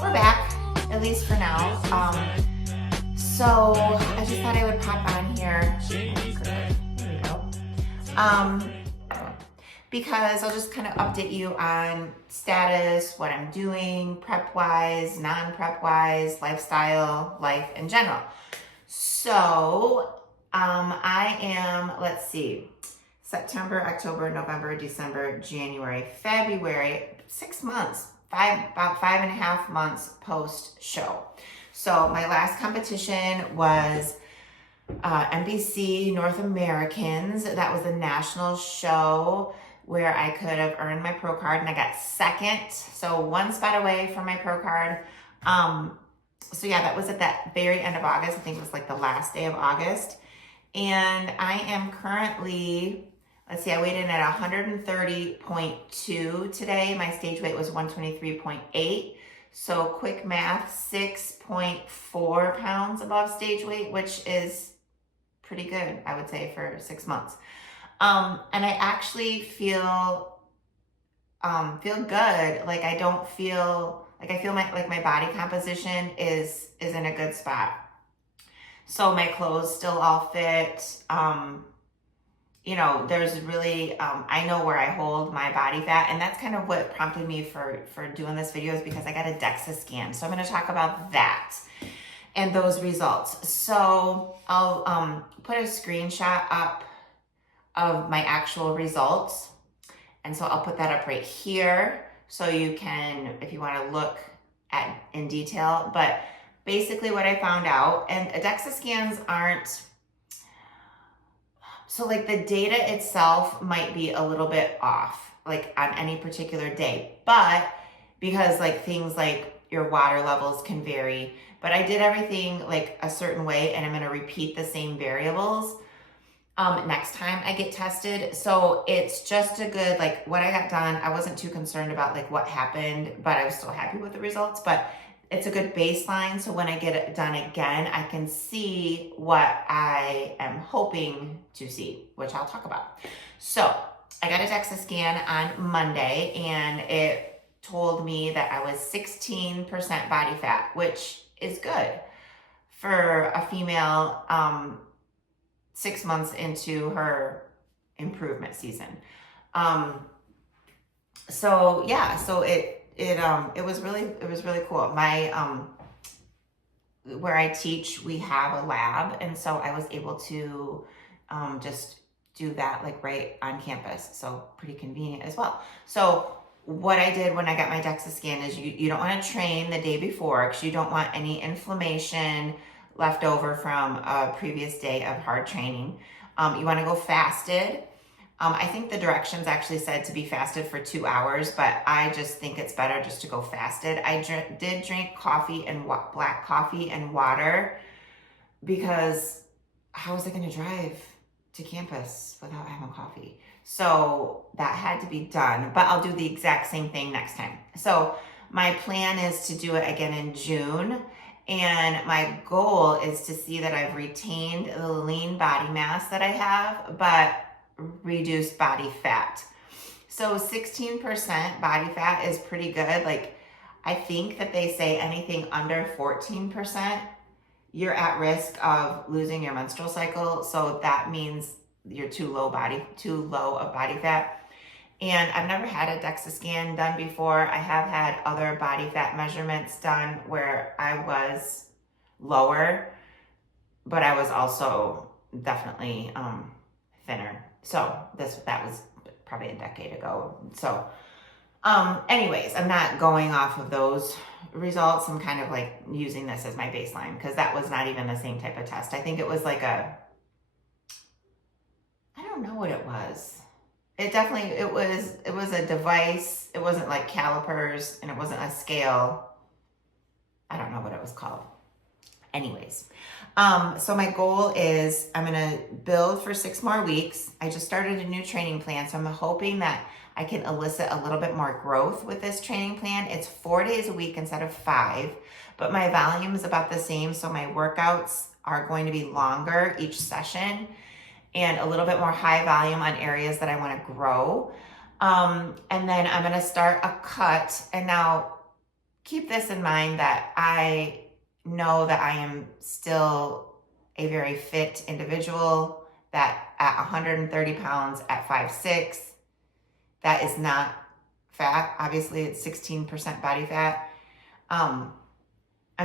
we're back, at least for now. So I just thought I would pop on here. There we go. Um, because I'll just kind of update you on status, what I'm doing, prep-wise, non-prep-wise, lifestyle, life in general. So I am, let's see, September, October, November, December, January, February, 6 months, about 5.5 months post show. So my last competition was NBC North Americans. That was a national show where I could have earned my pro card, and I got second. So one spot away from my pro card. So yeah, that was at that very end of August. I think it was like the last day of August. And I am currently, let's see, I weighed in at 130.2 today. My stage weight was 123.8. So quick math, 6.4 pounds above stage weight, which is pretty good, I would say, for 6 months. And I actually feel good. Like I don't feel, like I feel my body composition is in a good spot. So my clothes still all fit. You know, there's really, I know where I hold my body fat, and that's kind of what prompted me for doing this video, is because I got a Dexa scan. So I'm going to talk about that and those results. So I'll put a screenshot up of my actual results. And so I'll put that up right here so you can, if you want to look at in detail. But basically what I found out, and Dexa scans aren't, so like the data itself might be a little bit off, like on any particular day, but because like things like your water levels can vary, but I did everything like a certain way, and I'm going to repeat the same variables next time I get tested. So it's just a good, like what I got done, I wasn't too concerned about like what happened, but I was still happy with the results. But it's a good baseline. So when I get it done again, I can see what I am hoping to see, which I'll talk about. So I got a Dexa scan on Monday, and it told me that I was 16% body fat, which is good for a female 6 months into her improvement season. So yeah, so it was really cool. My where I teach, we have a lab, and so I was able to just do that like right on campus. So pretty convenient as well. So what I did when I got my Dexa scan is you don't want to train the day before, because you don't want any inflammation left over from a previous day of hard training. You want to go fasted. I think the directions actually said to be fasted for 2 hours, but I just think it's better just to go fasted. I did drink coffee and black coffee and water, because how was I going to drive to campus without having coffee? So that had to be done, but I'll do the exact same thing next time. So my plan is to do it again in June. And my goal is to see that I've retained the lean body mass that I have, but reduced body fat. So 16% body fat is pretty good. Like I think that they say anything under 14%, you're at risk of losing your menstrual cycle. So that means you're too low of body fat. And I've never had a Dexa scan done before. I have had other body fat measurements done where I was lower, but I was also definitely thinner. So that was probably a decade ago. So anyways, I'm not going off of those results. I'm kind of like using this as my baseline, because that was not even the same type of test. I think it was like I don't know what it was. It was a device. It wasn't like calipers, and it wasn't a scale. I don't know what it was called. Anyways, so my goal is I'm going to build for 6 more weeks. I just started a new training plan, so I'm hoping that I can elicit a little bit more growth with this training plan. It's 4 days a week instead of 5, but my volume is about the same. So my workouts are going to be longer each session, and a little bit more high volume on areas that I want to grow. And then I'm going to start a cut. And now keep this in mind that I know that I am still a very fit individual, that at 130 pounds at 5'6", that is not fat. Obviously, it's 16% body fat. I'm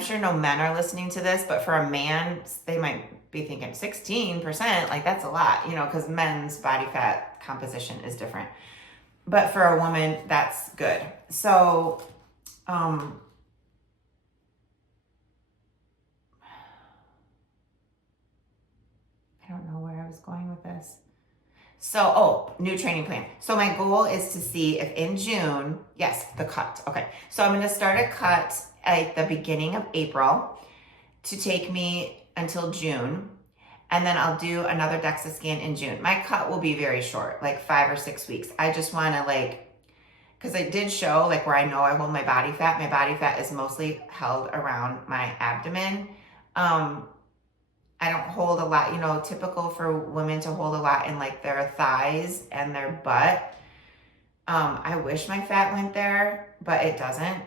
sure no men are listening to this, but for a man, they might be thinking 16%, like that's a lot, because men's body fat composition is different. But for a woman, that's good. So, I don't know where I was going with this. So, new training plan. So my goal is to see if in June, yes, the cut. Okay. So I'm going to start a cut at the beginning of April to take me until June. And then I'll do another Dexa scan in June. My cut will be very short, like 5 or 6 weeks. I just want to because I did show where I know I hold my body fat. My body fat is mostly held around my abdomen. I don't hold a lot, typical for women to hold a lot in their thighs and their butt. I wish my fat went there, but it doesn't.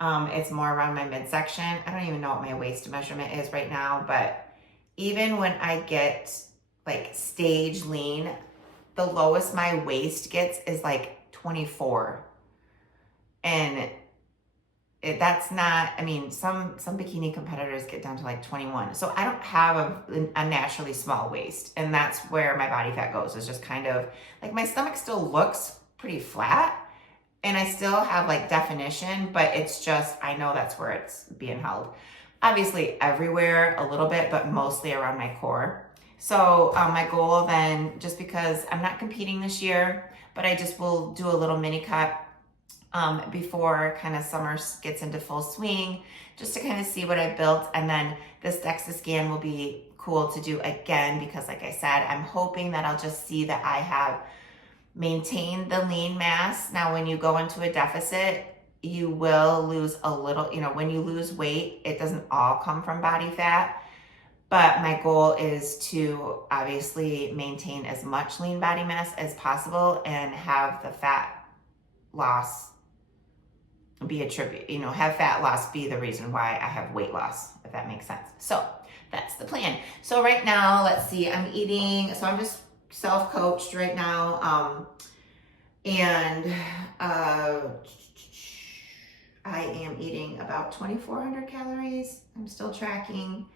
It's more around my midsection. I don't even know what my waist measurement is right now, but even when I get stage lean, the lowest my waist gets is 24. And that's not, some bikini competitors get down to 21. So I don't have a naturally small waist. And that's where my body fat goes, is just kind of my stomach still looks pretty flat and I still have definition, but it's just, I know that's where it's being held. Obviously everywhere a little bit, but mostly around my core. So my goal then, just because I'm not competing this year, but I just will do a little mini cut before kind of summer gets into full swing, just to kind of see what I built. And then this DEXA scan will be cool to do again, because like I said, I'm hoping that I'll just see that I have maintained the lean mass. Now, when you go into a deficit, you will lose a little, when you lose weight, it doesn't all come from body fat. But my goal is to obviously maintain as much lean body mass as possible and have the fat loss be have fat loss be the reason why I have weight loss, if that makes sense. So that's the plan. So right now, let's see, I'm just self-coached right now. And I am eating about 2,400 calories. I'm still tracking.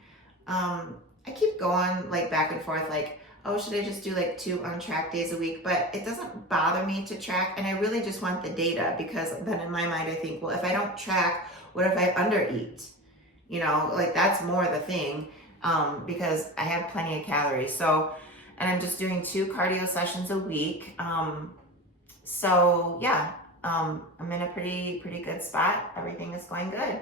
I keep going back and forth, should I just do 2 untracked days a week? But it doesn't bother me to track, and I really just want the data, because then in my mind I think, well, if I don't track, what if I undereat? That's more the thing, because I have plenty of calories. So, and I'm just doing 2 cardio sessions a week. So yeah, I'm in a pretty good spot. Everything is going good,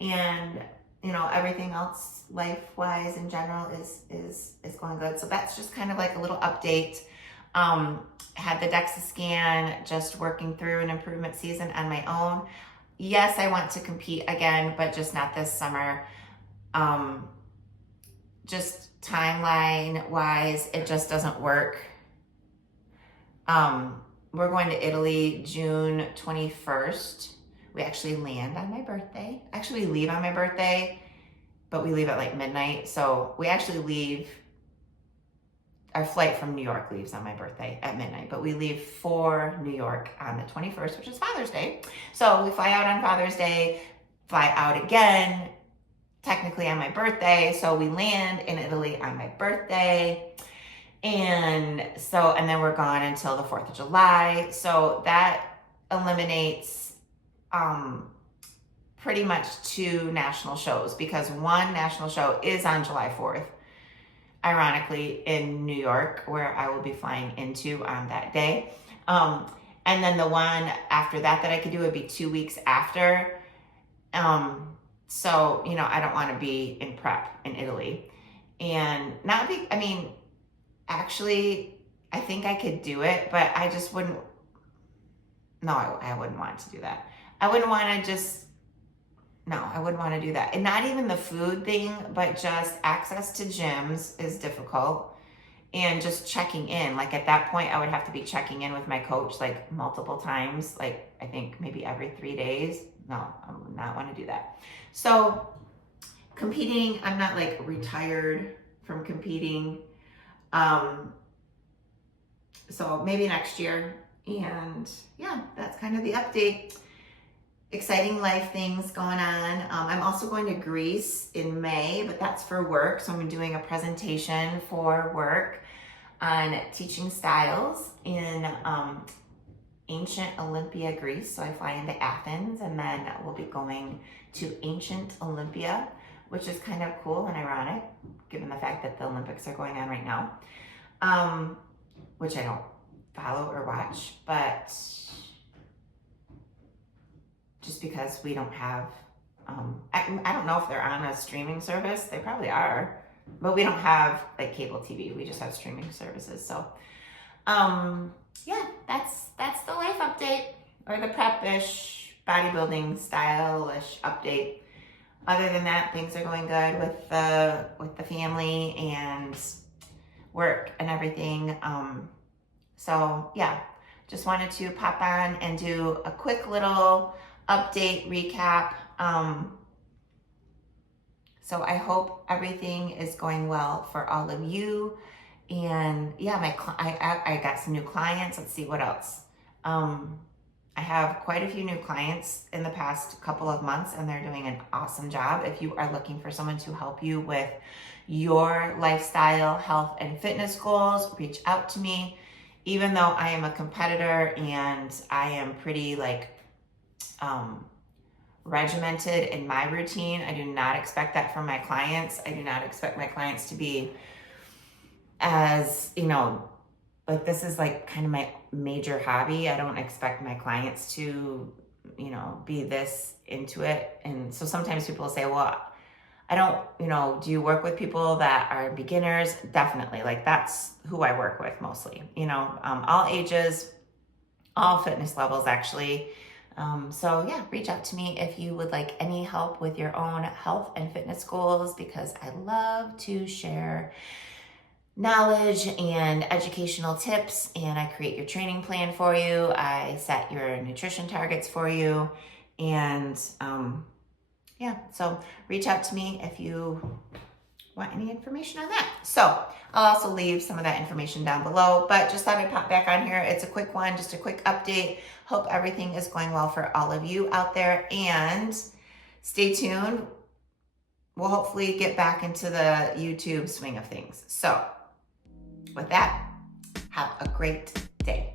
and everything else life-wise in general is going good. So that's just kind of a little update. Had the Dexa scan, just working through an improvement season on my own. Yes, I want to compete again, but just not this summer. Just timeline-wise, it just doesn't work. We're going to Italy June 21st. We actually land on my birthday. Actually, we leave on my birthday, but we leave at midnight. So we actually leave, our flight from New York leaves on my birthday at midnight, but we leave for New York on the 21st, which is Father's Day. So we fly out on Father's Day, fly out again, technically on my birthday. So we land in Italy on my birthday. And then we're gone until the 4th of July. So that eliminates pretty much 2 national shows, because one national show is on July 4th, ironically, in New York, where I will be flying into on that day. And then the one after that I could do would be 2 weeks after. So, I don't want to be in prep in Italy. And actually, I think I could do it, but I just wouldn't. No, I wouldn't want to do that. I wouldn't want to do that. And not even the food thing, but just access to gyms is difficult. And just checking in. At that point, I would have to be checking in with my coach multiple times. I think maybe every 3 days, No, I would not want to do that. So competing, I'm not like retired from competing. So maybe next year. And yeah, that's kind of the update. Exciting life things going on. I'm also going to Greece in May, but that's for work. So I'm doing a presentation for work on teaching styles in ancient Olympia, Greece. So I fly into Athens and then we'll be going to ancient Olympia, which is kind of cool and ironic given the fact that the Olympics are going on right now, which I don't follow or watch, but just because we don't have, I don't know if they're on a streaming service. They probably are, but we don't have like cable TV. We just have streaming services. So, yeah, that's the life update, or the prep-ish, bodybuilding style-ish update. Other than that, things are going good with the family and work and everything. So yeah, just wanted to pop on and do a quick little update recap. So I hope everything is going well for all of you. And yeah, I got some new clients. Let's see what else. I have quite a few new clients in the past couple of months, and they're doing an awesome job. If you are looking for someone to help you with your lifestyle, health, and fitness goals, reach out to me. Even though I am a competitor and I am pretty like regimented in my routine, I do not expect that from my clients. I do not expect my clients to be as, like this is like kind of my major hobby. I don't expect my clients to, be this into it. And so sometimes people say, well, I don't, do you work with people that are beginners? Definitely. Like that's who I work with mostly, all ages, all fitness levels actually. So yeah, reach out to me if you would like any help with your own health and fitness goals, because I love to share knowledge and educational tips, and I create your training plan for you. I set your nutrition targets for you, and yeah, so reach out to me if you want any information on that. So I'll also leave some of that information down below, but just thought I'd pop back on here. It's a quick one, just a quick update. Hope everything is going well for all of you out there, and stay tuned. We'll hopefully get back into the YouTube swing of things. So with that, have a great day.